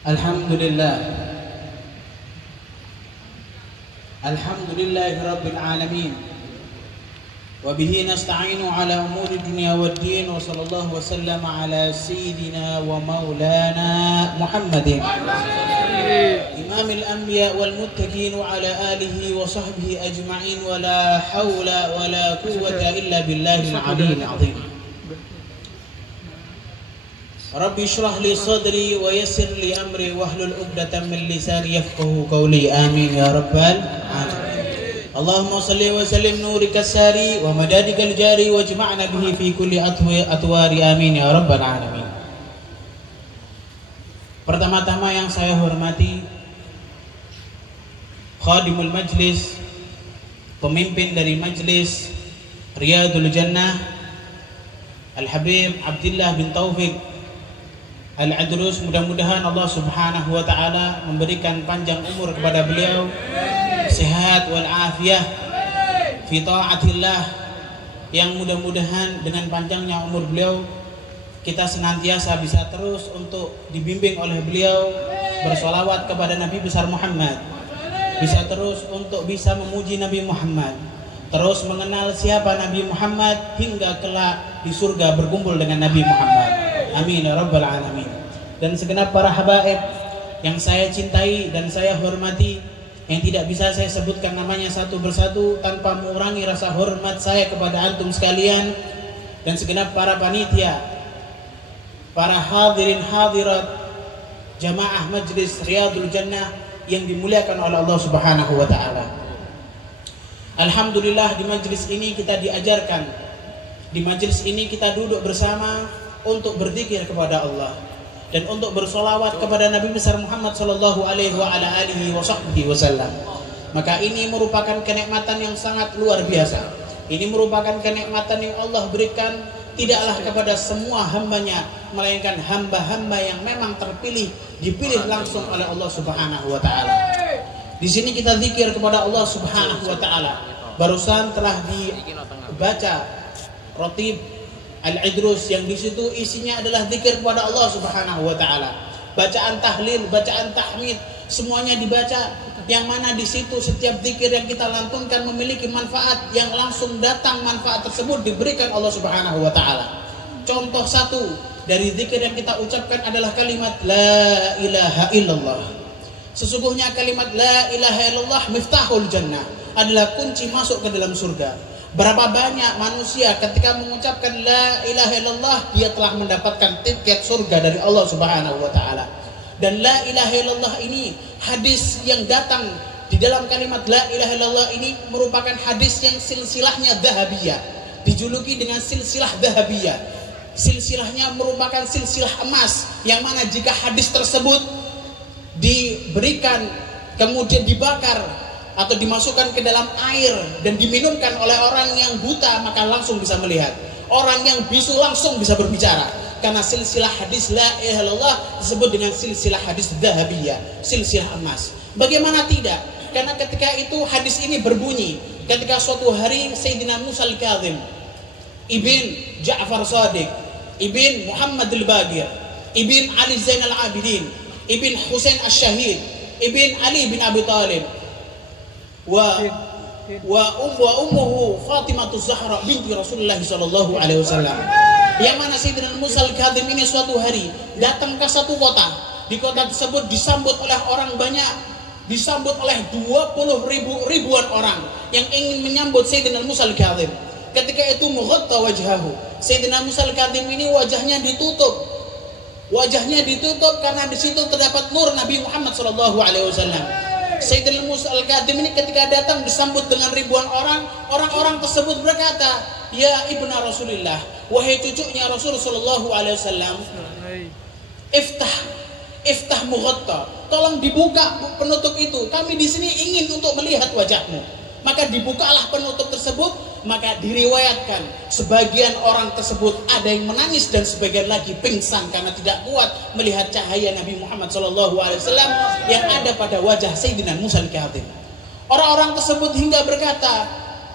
Alhamdulillah. Alhamdulillahi Rabbil Alamin. Wa bihi nasta'inu ala umuri dunya waddin. Wa sallallahu wa sallam ala sayyidina wa maulana Muhammadin imamil anbiya wal muttaqin wa ala alihi wa sahbihi ajma'in. Wa la hawla wa la quwwata illa billahil aliyyil azim. Rabbi shrah li sadri wa yassir li amri wahlul 'uqdatam min lisani yafqahu qawli. Amin ya rabbal alamin. Allahumma shalli wa sallim nurika sari wa madadikal jari wajma'na bihi fi kulli atwari. Amin ya rabbal alamin. Pertama-tama yang saya hormati khadimul majlis, pemimpin dari majlis Riyadul Jannah, Al-Habib Abdullah bin Taufik Al-Adrus, mudah-mudahan Allah Subhanahu wa taala memberikan panjang umur kepada beliau, sehat wal afiyah fi taatillah, yang mudah-mudahan dengan panjangnya umur beliau kita senantiasa bisa terus untuk dibimbing oleh beliau bersolawat kepada Nabi besar Muhammad, bisa terus untuk bisa memuji Nabi Muhammad, terus mengenal siapa Nabi Muhammad hingga kelak di surga berkumpul dengan Nabi Muhammad. Amin ya rabbal alamin. Dan segenap para habaib yang saya cintai dan saya hormati, yang tidak bisa saya sebutkan namanya satu persatu tanpa mengurangi rasa hormat saya kepada antum sekalian, dan segenap para panitia, para hadirin hadirat jamaah majlis Riyadul Jannah yang dimuliakan oleh Allah Subhanahu wa taala. Alhamdulillah, di majlis ini kita diajarkan, di majlis ini kita duduk bersama untuk berzikir kepada Allah dan untuk bersolawat kepada Nabi besar Muhammad sallallahu alaihi wa ala alihi wasallam. Maka ini merupakan kenikmatan yang sangat luar biasa. Ini merupakan kenikmatan yang Allah berikan tidaklah kepada semua hambanya, melainkan hamba-hamba yang memang terpilih, dipilih langsung oleh Allah Subhanahu wa taala. Di sini kita zikir kepada Allah Subhanahu wa taala. Barusan telah dibaca Ratib Al-Idrus yang di situ isinya adalah zikir kepada Allah Subhanahu wa taala. Bacaan tahlil, bacaan tahmid, semuanya dibaca, yang mana di situ setiap zikir yang kita lantunkan memiliki manfaat yang langsung datang, manfaat tersebut diberikan Allah Subhanahu wa taala. Contoh satu dari zikir yang kita ucapkan adalah kalimat la ilaha illallah. Sesungguhnya kalimat la ilaha illallah miftahul jannah, adalah kunci masuk ke dalam surga. Berapa banyak manusia ketika mengucapkan la ilaha illallah dia telah mendapatkan tiket surga dari Allah Subhanahu wa taala. Dan la ilaha illallah ini, hadis yang datang di dalam kalimat la ilaha illallah ini merupakan hadis yang silsilahnya dahabiyah, dijuluki dengan silsilah dahabiyah. Silsilahnya merupakan silsilah emas, yang mana jika hadis tersebut diberikan kemudian dibakar atau dimasukkan ke dalam air dan diminumkan oleh orang yang buta, maka langsung bisa melihat. Orang yang bisu langsung bisa berbicara, karena silsilah hadis la ilaha illallah disebut dengan silsilah hadis dahabiyah, silsilah emas. Bagaimana tidak? Karena ketika itu hadis ini berbunyi ketika suatu hari Sayyidina Musa al-Kazim ibn Ja'far Shadiq ibn Muhammad al-Baqir ibn Ali Zainal Abidin ibn Husain al-Syahid ibn Ali bin Abi Talib wa ummuhu Fatimah Zahra binti Rasulullah sallallahu alaihi wasallam, yang mana Sayyidina Musa al-Kazim ini suatu hari datang ke satu kota. Di kota tersebut disambut oleh orang banyak, disambut oleh 20.000 orang yang ingin menyambut Sayyidina Musa al-Kazim. Ketika itu mughatta wajhahu, Sayyidina Musa al-Kazim ini wajahnya ditutup. Wajahnya ditutup karena di situ terdapat nur Nabi Muhammad sallallahu alaihi wasallam. Sayyidina Musa al-Kazim ini ketika datang disambut dengan ribuan orang, orang-orang tersebut berkata, "Ya ibna Rasulillah, wahai cucunya Rasul sallallahu alaihi wasallam, iftah mughatta, tolong dibuka penutup itu. Kami di sini ingin untuk melihat wajahmu." Maka dibukalah penutup tersebut, maka diriwayatkan sebagian orang tersebut ada yang menangis dan sebagian lagi pingsan karena tidak kuat melihat cahaya Nabi Muhammad SAW yang ada pada wajah Sayyidina Musa al-Kazim. Orang-orang tersebut hingga berkata,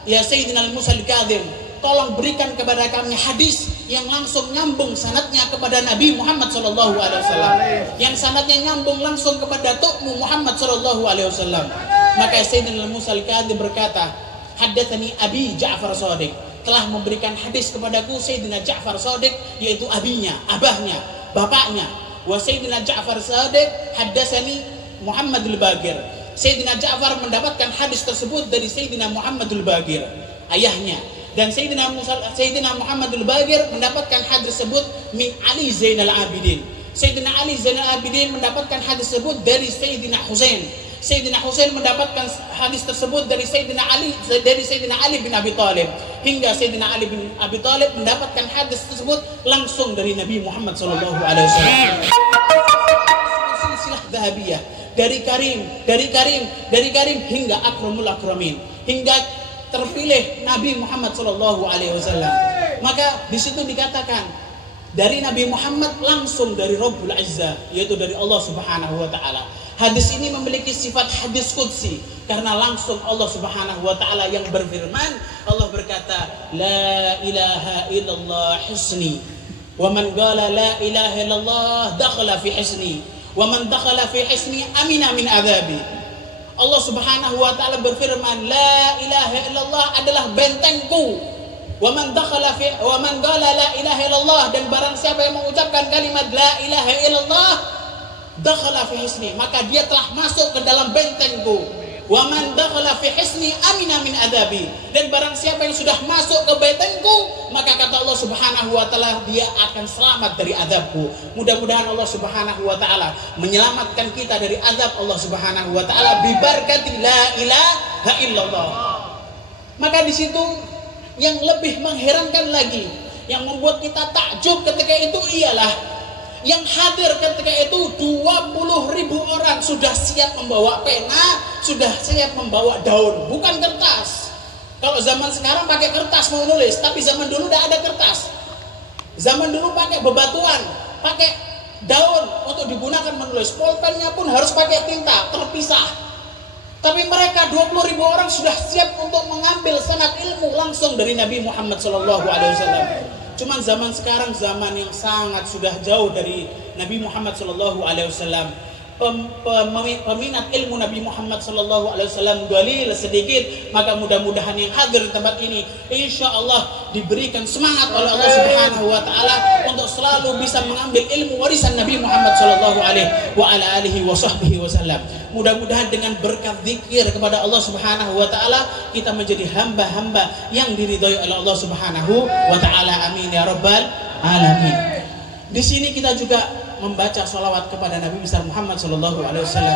"Ya Sayyidina Musa al-Kazim, tolong berikan kepada kami hadis yang langsung nyambung sanadnya kepada Nabi Muhammad sallallahu alaihi wasallam, yang sanadnya nyambung langsung kepada Tu'mu Muhammad sallallahu alaihi wasallam. Maka Sayyidina Musa al-Kadhim berkata, haddatsani Abi Ja'far Shadiq, telah memberikan hadis kepadaku Sayyidina Ja'far Shadiq, yaitu abinya, abahnya, bapaknya. Wa Sayyidina Ja'far Shadiq haddatsani Muhammad al-Baqir. Sayyidina Ja'far mendapatkan hadis tersebut dari Sayyidina Muhammad al-Baqir, ayahnya. Dan Sayyidina Muhammad al-Baqir mendapatkan hadis tersebut min Ali Zainal Abidin. Sayyidina Ali Zainal Abidin mendapatkan hadis tersebut dari Sayyidina Husain. Sayyidina Husain mendapatkan hadis tersebut dari Sayyidina Ali bin Abi Thalib, hingga Sayyidina Ali bin Abi Thalib mendapatkan hadis tersebut langsung dari Nabi Muhammad sallallahu alaihi wasallam. Silsilah Dhahabiyah dari Karim hingga Akramul Akramin, hingga terpilih Nabi Muhammad sallallahu alaihi wasallam. Maka di situ dikatakan dari Nabi Muhammad langsung dari Rabbul Azza, yaitu dari Allah Subhanahu wa taala. Hadis ini memiliki sifat hadis qudsi karena langsung Allah Subhanahu wa taala yang berfirman. Allah berkata, la ilaha illallah hisni, wa man qala la ilaha illallah dakhala fi hisni, wa man dakhala fi hisni amina min adzabi. Allah Subhanahu wa taala berfirman, la ilaha illallah adalah bentengku. Wa man qala la ilaha illallah, dan barang siapa yang mengucapkan kalimat la ilaha illallah dakhala fi hisni, maka dia telah masuk ke dalam bentengku. Wa man dakhala fi hisni amina min adzabi, dan barang siapa yang sudah masuk ke bentengku, maka kata Allah Subhanahu wa taala dia akan selamat dari azabku. Mudah-mudahan Allah Subhanahu wa taala menyelamatkan kita dari azab Allah Subhanahu wa taala bi barakati la ilaha illallah. Maka di situ yang lebih mengherankan lagi, yang membuat kita takjub ketika itu ialah yang hadir ketika itu 20.000 orang sudah siap membawa pena, sudah siap membawa daun, bukan kertas. Kalau zaman sekarang pakai kertas mau nulis, tapi zaman dulu tidak ada kertas. Zaman dulu pakai bebatuan, pakai daun untuk digunakan menulis. Pulpennya pun harus pakai tinta, terpisah. Tapi mereka 20.000 orang sudah siap untuk mengambil sanad ilmu langsung dari Nabi Muhammad SAW. Cuman zaman sekarang zaman yang sangat sudah jauh dari Nabi Muhammad SAW. Peminat ilmu Nabi Muhammad SAW dalil sedikit. Maka mudah-mudahan yang hadir di tempat ini insya Allah diberikan semangat oleh Allah Subhanahu wa taala untuk selalu bisa mengambil ilmu warisan Nabi Muhammad SAW. Mudah-mudahan dengan berkat zikir kepada Allah Subhanahu wa taala kita menjadi hamba-hamba yang diridhoi oleh Allah Subhanahu wa taala. Amin ya rabbal alamin. Di sini kita juga membaca sholawat kepada Nabi besar Muhammad sallallahu alaihi wasallam.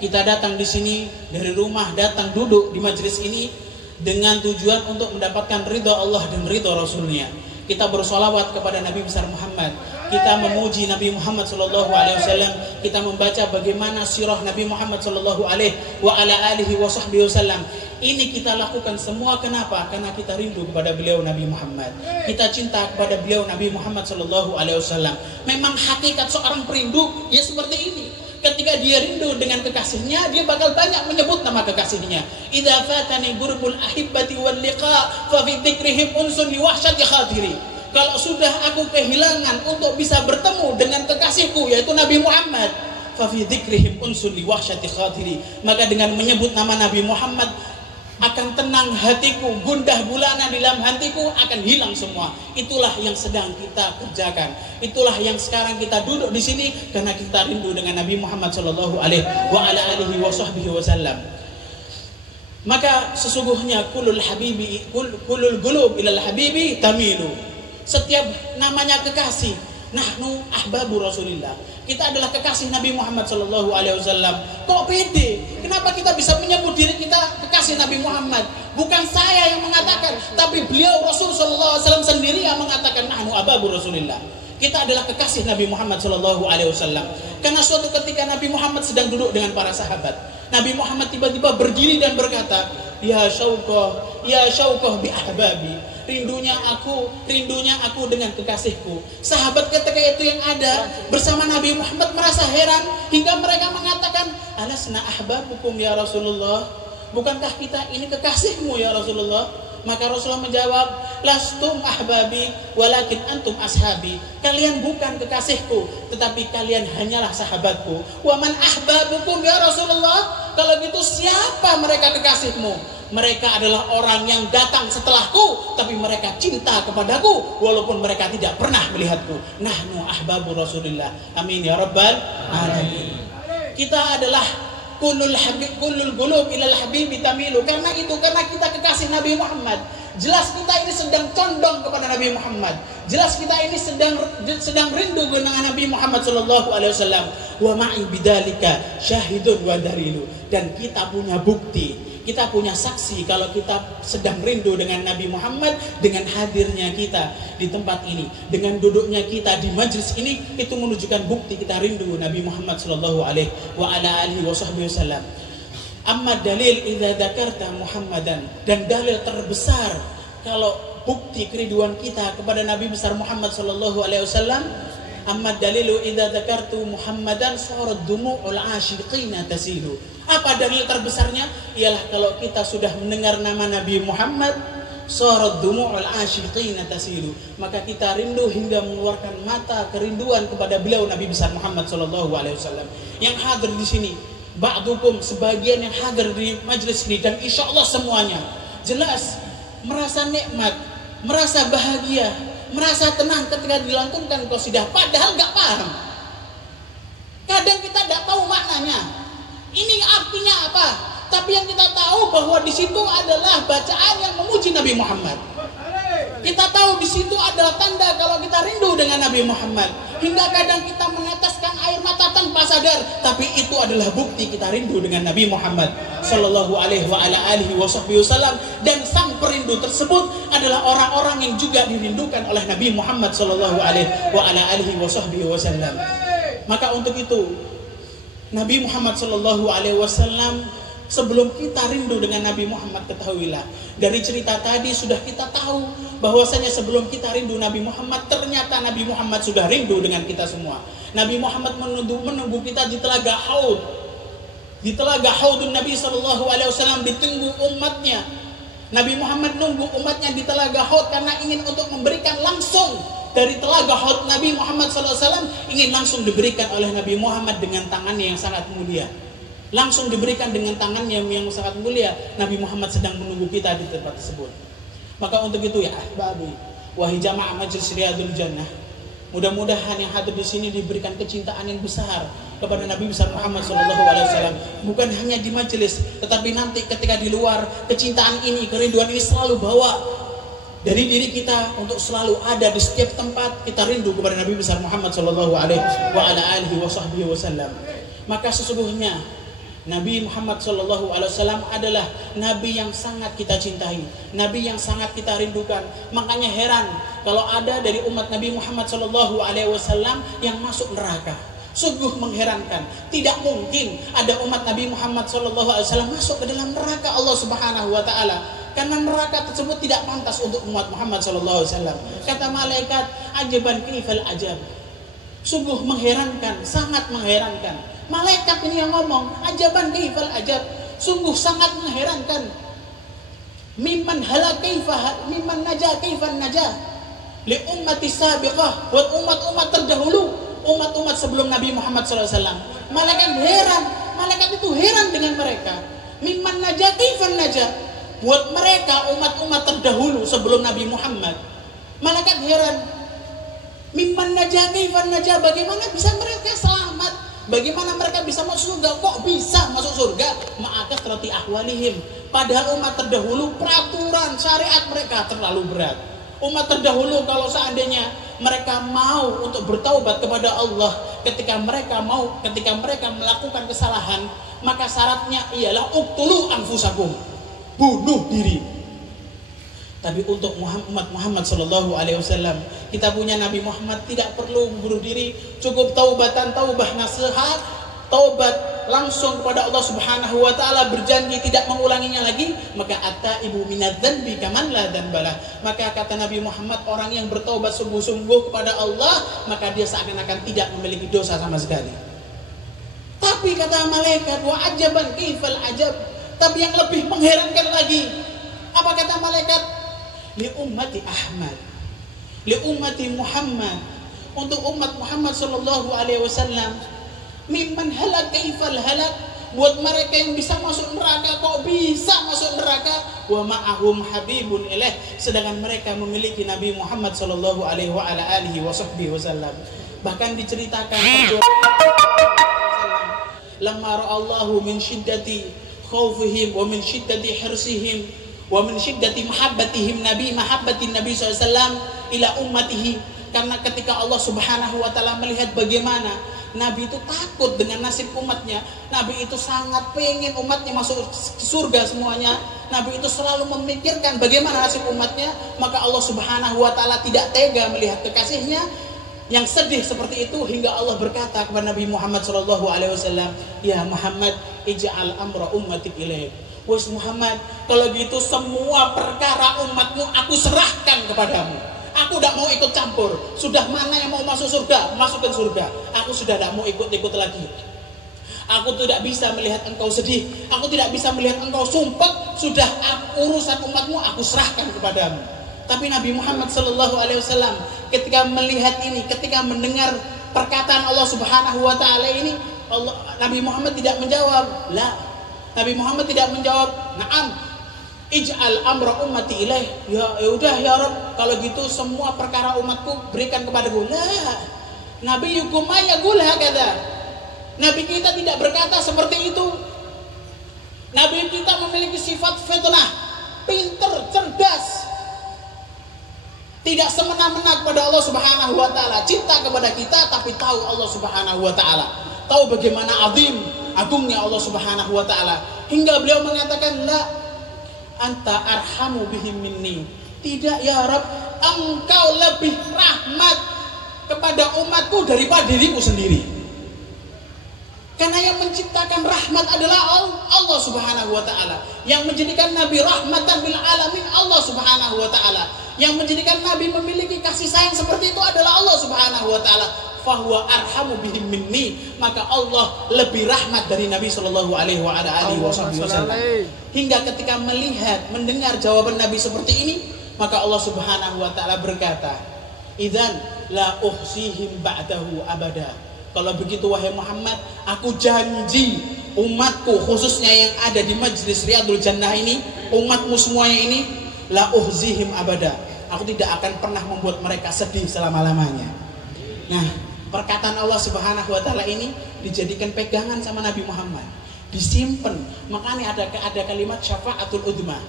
Kita datang di sini dari rumah, datang duduk di majelis ini dengan tujuan untuk mendapatkan ridha Allah dan ridha Rasulnya. Kita bersolawat kepada Nabi besar Muhammad, kita memuji Nabi Muhammad sallallahu alaihi wasallam, kita membaca bagaimana sirah Nabi Muhammad sallallahu alaihi wasallam. Ini kita lakukan semua kenapa? Karena kita rindu kepada beliau Nabi Muhammad. Kita cinta kepada beliau Nabi Muhammad sallallahu alaihi wasallam. Memang hakikat seorang perindu ya seperti ini. Ketika dia rindu dengan kekasihnya, dia bakal banyak menyebut nama kekasihnya. Idza fatani gurbul ahibbati wal liqa fa fi dzikrihim unsun li wahsyati khatiri. Kalau sudah aku kehilangan untuk bisa bertemu dengan kekasihku yaitu Nabi Muhammad, fa fi dzikrihim unsun li wahsyati khatiri. Maka dengan menyebut nama Nabi Muhammad akan tenang hatiku, gundah gulana di dalam hatiku akan hilang semua. Itulah yang sedang kita kerjakan. Itulah yang sekarang kita duduk di sini karena kita rindu dengan Nabi Muhammad sallallahu alaihi wasallam. Maka sesungguhnya kulul qulub ilal habibi tamilu. Setiap namanya kekasih, nahnu ahbabu Rasulillah. Kita adalah kekasih Nabi Muhammad sallallahu alaihi wasallam. Kok pede? Kenapa kita bisa menyebut diri kita kekasih Nabi Muhammad? Bukan saya yang mengatakan, tapi beliau Rasul sallallahu alaihi wasallam sendiri yang mengatakan nahnu ahbabu Rasulillah. Kita adalah kekasih Nabi Muhammad sallallahu alaihi wasallam. Karena suatu ketika Nabi Muhammad sedang duduk dengan para sahabat, Nabi Muhammad tiba-tiba berdiri dan berkata, ya syauqah bi ahbabi. Rindunya aku dengan kekasihku. Sahabat ketika itu yang ada bersama Nabi Muhammad merasa heran hingga mereka mengatakan, alasna ahbabukum ya Rasulullah. Bukankah kita ini kekasihmu ya Rasulullah? Maka Rasulullah menjawab, lastum ahbabi walakin antum ashabi. Kalian bukan kekasihku, tetapi kalian hanyalah sahabatku. Wa man ahbabukum ya Rasulullah? Kalau gitu siapa mereka kekasihmu? Mereka adalah orang yang datang setelahku, tapi mereka cinta kepadaku walaupun mereka tidak pernah melihatku. Nahnu ahbabu Rasulillah. Amin ya rabbal alamin. Kita adalah kulul qulub ilal habibi tamilu. Karena kita kekasih Nabi Muhammad. Jelas kita ini sedang condong kepada Nabi Muhammad. Jelas kita ini sedang rindu dengan Nabi Muhammad sallallahu alaihi wasallam. Wa ma'i bidzalika syahidun wa dalilu. Dan kita punya bukti, kita punya saksi kalau kita sedang rindu dengan Nabi Muhammad, dengan hadirnya kita di tempat ini, dengan duduknya kita di majlis ini, itu menunjukkan bukti kita rindu Nabi Muhammad sallallahu alaihi wa ala alihi wasallam. Amma dalil idza dzakarta Muhammadan, dan dalil terbesar kalau bukti kerinduan kita kepada Nabi besar Muhammad sallallahu alaihi wasallam, amma dalilu idza dzakartu Muhammadan sarat dumu'ul asyiqina tasilu. Apa dalil terbesarnya? Ialah kalau kita sudah mendengar nama Nabi Muhammad, sarat dumu'ul asyiqina tasilu, maka kita rindu hingga mengeluarkan mata kerinduan kepada beliau Nabi besar Muhammad sallallahu alaihi wasallam. Yang hadir di sini, ba'dukum, sebagian yang hadir di majlis ini, dan insya Allah semuanya jelas merasa nikmat, merasa bahagia, merasa tenang ketika dilantunkan qasidah, padahal gak paham. Kadang kita tidak tahu maknanya, ini artinya apa, tapi yang kita tahu bahwa di situ adalah bacaan yang memuji Nabi Muhammad. Kita tahu di situ adalah tanda kalau kita rindu dengan Nabi Muhammad. Hingga kadang kita meneteskan air mata tanpa sadar, tapi itu adalah bukti kita rindu dengan Nabi Muhammad sallallahu alaihi wa ala alihi wasallam. Dan sang perindu tersebut adalah orang-orang yang juga dirindukan oleh Nabi Muhammad sallallahu alaihi wa ala alihi wasallam. Maka untuk itu Nabi Muhammad sallallahu alaihi wasallam, sebelum kita rindu dengan Nabi Muhammad, ketahuilah dari cerita tadi sudah kita tahu bahwasanya sebelum kita rindu Nabi Muhammad, ternyata Nabi Muhammad sudah rindu dengan kita semua. Nabi Muhammad menunggu kita di telaga Haud, di telaga Haudun Nabi sallallahu alaihi wasallam, ditunggu umatnya. Nabi Muhammad nunggu umatnya di telaga Haud karena ingin untuk memberikan langsung dari telaga Haud. Nabi Muhammad sallallahu alaihi wasallam ingin langsung diberikan oleh Nabi Muhammad dengan tangannya yang sangat mulia. Langsung diberikan dengan tangannya yang sangat mulia. Nabi Muhammad sedang menunggu kita di tempat tersebut. Maka untuk itu ya ahbabi, wahai jamaah majlis Riyadul Jannah, mudah-mudahan yang hadir di sini diberikan kecintaan yang besar kepada Nabi besar Muhammad SAW. Bukan hanya di majelis, tetapi nanti ketika di luar, kecintaan ini, kerinduan ini selalu bawa dari diri kita untuk selalu ada di setiap tempat kita rindu kepada Nabi besar Muhammad SAW. Maka sesungguhnya Nabi Muhammad SAW adalah Nabi yang sangat kita cintai, Nabi yang sangat kita rindukan. Makanya heran kalau ada dari umat Nabi Muhammad SAW yang masuk neraka. Sungguh mengherankan. Tidak mungkin ada umat Nabi Muhammad SAW masuk ke dalam neraka Allah Subhanahu Wa Taala, karena neraka tersebut tidak pantas untuk umat Muhammad SAW. Kata malaikat, ajaban kaifal ajab. Sungguh mengherankan, sangat mengherankan. Malaikat ini yang ngomong, ajaban kaifal ajab, sungguh sangat mengherankan. Mimman halak kaifah, mimman najah kaifan najah. Li ummati sabiqah, buat umat-umat terdahulu, umat-umat sebelum Nabi Muhammad SAW. Malaikat heran, malaikat itu heran dengan mereka. Mimman najah kaifan najah, buat mereka umat-umat terdahulu sebelum Nabi Muhammad. Malaikat heran, mimman najah kaifan najah, bagaimana bisa mereka selamat? Bagaimana mereka bisa masuk surga? Kok bisa masuk surga? Ma'akas terati ahwalihim. Padahal umat terdahulu peraturan syariat mereka terlalu berat. Umat terdahulu kalau seandainya mereka mau untuk bertaubat kepada Allah, ketika mereka melakukan kesalahan, maka syaratnya ialah uqtulu anfusakum, bunuh diri. Tapi untuk umat Muhammad sallallahu alaihi wasallam, kita punya Nabi Muhammad tidak perlu bunuh diri, cukup taubatan, taubah nasuha, taubat langsung kepada Allah Subhanahu wa taala, berjanji tidak mengulanginya lagi. Maka at-taibu minadz-dzanbi kaman la dzanbalah. Maka kata Nabi Muhammad, orang yang bertaubat sungguh-sungguh kepada Allah, maka dia seakan-akan tidak memiliki dosa sama sekali. Tapi kata malaikat, wa ajaban kaifal ajab, tapi yang lebih mengherankan lagi, apa kata malaikat? li ummati Ahmad, li ummati Muhammad, untuk umat Muhammad sallallahu alaihi wasallam. Mimman halak kaifal halak, buat mereka yang bisa masuk neraka kok bisa masuk neraka, wa ma'ahum habibun ilaih, sedangkan mereka memiliki Nabi Muhammad sallallahu alaihi wa ala alihi wasallam. Bahkan diceritakan lamma ra'allahu min syiddati khaufihim wa min syiddati hirsihim wa min syiddati mahabbatihim mahabbatin Nabi SAW ila ummatihi, karena ketika Allah Subhanahu wa taala melihat bagaimana Nabi itu takut dengan nasib umatnya, Nabi itu sangat pengen umatnya masuk surga semuanya, Nabi itu selalu memikirkan bagaimana nasib umatnya, maka Allah Subhanahu wa taala tidak tega melihat kekasihnya yang sedih seperti itu, hingga Allah berkata kepada Nabi Muhammad sallallahu alaihi wasallam, "Ya Muhammad, ij'al amra ummati ilaik." Wes Muhammad, kalau gitu semua perkara umatmu aku serahkan kepadamu. Aku tidak mau ikut campur. Sudah mana yang mau masuk surga, masukkan surga. Aku sudah tidak mau ikut-ikut lagi. Aku tidak bisa melihat engkau sedih. Aku tidak bisa melihat engkau sumpah. Sudah urusan umatmu aku serahkan kepadamu. Tapi Nabi Muhammad sallallahu alaihi wasallam ketika melihat ini, ketika mendengar perkataan Allah Subhanahu wa taala ini, Nabi Muhammad tidak menjawab, la. Nabi Muhammad tidak menjawab, "Na'am, ij'al amra ummati ilaih." Ya udah ya Rabb, kalau gitu semua perkara umatku berikan kepadaku. La. Nabi yukum yaqul hakadha. Nabi kita tidak berkata seperti itu. Nabi kita memiliki sifat fitnah, pinter, cerdas. Tidak semena-mena kepada Allah Subhanahu wa taala, cinta kepada kita tapi tahu Allah Subhanahu wa taala. Tahu bagaimana agungnya Allah Subhanahu wa taala. Hingga beliau mengatakan, "La anta arhamu bihim minni." Tidak ya Rabb, engkau lebih rahmat kepada umatku daripada diriku sendiri. Karena yang menciptakan rahmat adalah Allah Subhanahu wa taala. Yang menjadikan Nabi rahmatan bil alamin Allah Subhanahu wa taala. Yang menjadikan Nabi memiliki kasih sayang seperti itu adalah Allah Subhanahu wa taala. Fahuwa arhamu bihim minni, maka Allah lebih rahmat dari Nabi sallallahu alaihi wasallam. Hingga ketika melihat, mendengar jawaban Nabi seperti ini, maka Allah Subhanahu wa taala berkata, "Idzan la uhsihim ba'dahu abada." Kalau begitu wahai Muhammad, aku janji umatku khususnya yang ada di Majlis Riyadul Jannah ini, umatmu semuanya ini, la uhzihim abada. Aku tidak akan pernah membuat mereka sedih selama-lamanya. Nah, perkataan Allah Subhanahu wa taala ini dijadikan pegangan sama Nabi Muhammad, disimpan. Makanya ada kalimat syafa'atul udma.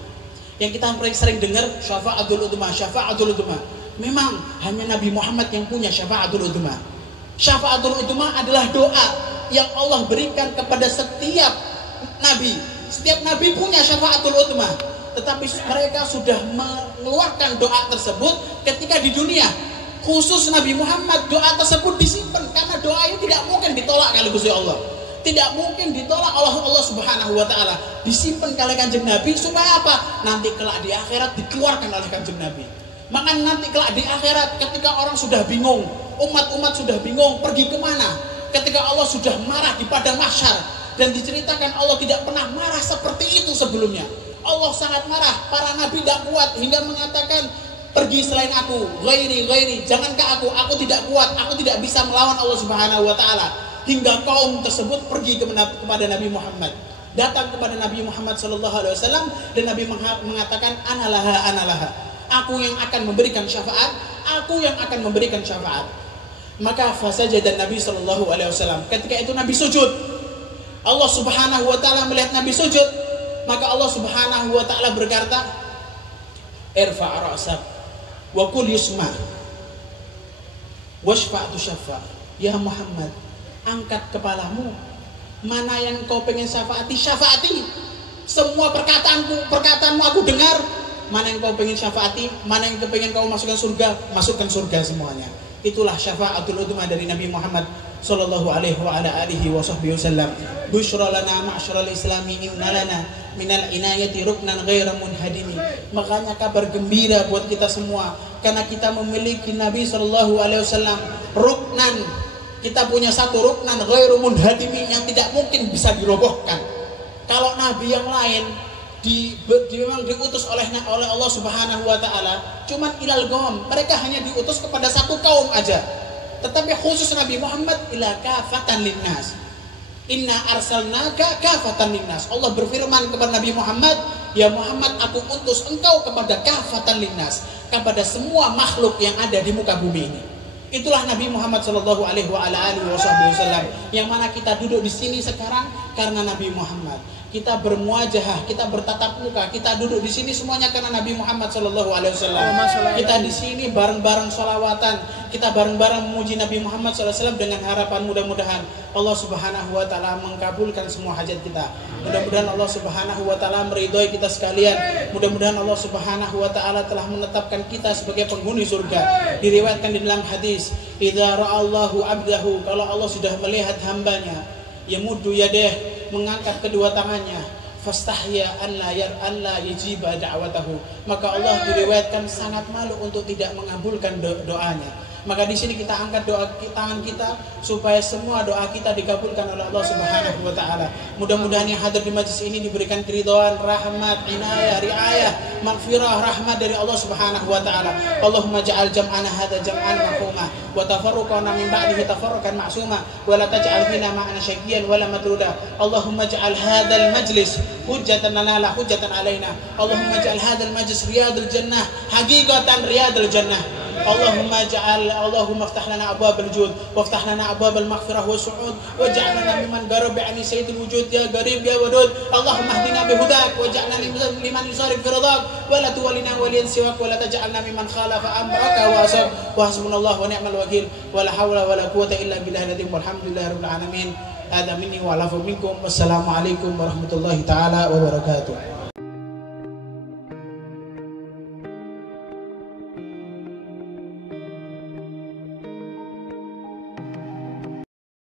Yang kita sering dengar syafa'atul udma, syafa'atul udma. Memang hanya Nabi Muhammad yang punya syafa'atul udma. Syafa'atul udma adalah doa yang Allah berikan kepada setiap nabi. Setiap nabi punya syafa'atul udma, tetapi mereka sudah mengeluarkan doa tersebut ketika di dunia. Khusus Nabi Muhammad, doa tersebut disimpan karena doa itu tidak mungkin ditolak oleh Gusti Allah. Tidak mungkin ditolak oleh Allah Subhanahu wa taala. Disimpan oleh Kanjeng Nabi supaya apa? Nanti kelak di akhirat dikeluarkan oleh Kanjeng Nabi. Maka nanti kelak di akhirat ketika orang sudah bingung, umat-umat sudah bingung pergi kemana, ketika Allah sudah marah di padang mahsyar, dan diceritakan Allah tidak pernah marah seperti itu sebelumnya. Allah sangat marah, para nabi tidak kuat hingga mengatakan, "Pergi selain aku, ghairi, jangankah aku tidak kuat, aku tidak bisa melawan Allah Subhanahu wa taala." Hingga kaum tersebut pergi kepada Nabi Muhammad, datang kepada Nabi Muhammad sallallahu alaihi wasallam, dan Nabi mengatakan, analaha. Aku yang akan memberikan syafaat, aku yang akan memberikan syafaat. Maka fasajada Nabi sallallahu alaihi wasallam. Ketika itu Nabi sujud. Allah Subhanahu wa taala melihat Nabi sujud, maka Allah Subhanahu wa taala berkata, "Irfa' ra'sak wa qul yusma washfa' tushaffa." Ya Muhammad, angkat kepalamu. Mana yang kau pengen syafaati, syafaati. Semua perkataanmu aku dengar. Mana yang kau pengen syafaati, mana yang kau pengen kau masukkan masukkan surga semuanya. Itulah syafaatul udma dari Nabi Muhammad sallallahu alaihi wa ala alihi wasallam. Busyra lana ma'syaral islami inna lana minal inayati ruknan ghaira munhadimi. Makanya kabar gembira buat kita semua, karena kita memiliki Nabi sallallahu alaihi wasallam ruknan. Kita punya satu ruknan ghairu munhadimi yang tidak mungkin bisa dirobohkan. Kalau nabi yang lain memang diutus oleh Allah Subhanahu wa taala cuman ilal qaum, mereka hanya diutus kepada satu kaum aja. Tetapi khusus Nabi Muhammad ila kafatan linnas. Inna arsalnaka kafatan linnas. Allah berfirman kepada Nabi Muhammad, ya Muhammad, aku utus engkau kepada kafatan linnas, kepada semua makhluk yang ada di muka bumi ini. Itulah Nabi Muhammad sallallahu alaihi wasallam yang mana kita duduk di sini sekarang karena Nabi Muhammad. Kita bermuajahah, kita bertatap muka, kita duduk di sini semuanya karena Nabi Muhammad sallallahu alaihi wasallam. Kita di sini bareng-bareng sholawatan, kita bareng-bareng memuji Nabi Muhammad sallallahu alaihi wasallam dengan harapan mudah-mudahan Allah Subhanahu wa taala mengkabulkan semua hajat kita. Mudah-mudahan Allah Subhanahu wa taala meridhoi kita sekalian. Mudah-mudahan Allah Subhanahu wa taala telah menetapkan kita sebagai penghuni surga. Diriwayatkan di dalam hadis, idza ra'allahu 'abdahu, kalau Allah sudah melihat hambanya, yamuddu yadeh, mengangkat kedua tangannya, fastahya an la yajiba da'watahu, maka Allah diriwayatkan sangat malu untuk tidak mengabulkan doanya. Maka di sini kita angkat tangan kita supaya semua doa kita dikabulkan oleh Allah Subhanahu wa taala. Mudah-mudahan yang hadir di majlis ini diberikan keridhaan, rahmat, inayah, riayah, maghfirah, rahmat dari Allah Subhanahu wa taala. Allahumma ja'al jam'ana hadza jam'an marhuma wa tafarruqana min ba'dihi tafarruqan ma'suma wa la taj'al fina ma'ana syaqiyyan wa la matruda. Allahumma ja'al hadzal majlis hujjatan lana la hujjatan alaina. Allahumma ja'al hadzal majlis riyadul jannah, haqiqatan riyadul jannah. Allahumma aftah lana abwabal jud waftah lana abwabal maghfirah wa su'ud waj'alna mimman garaba 'ani sayyidil wujud ya garib ya wadud. Allahumma hdina bihudak waj'alna liman yusarif fi ridak wa la tuwallina waliyan siwak wa la taj'alna mimman khalafa amraka wa asab wa hasbunallahu wa ni'mal wakil wa la hawla wa la quwwata illa billahil azim walhamdulillahi rabbil alamin. Hadza minni wa lafu minkum. Wassalamu alaikum warahmatullahi taala wabarakatuh.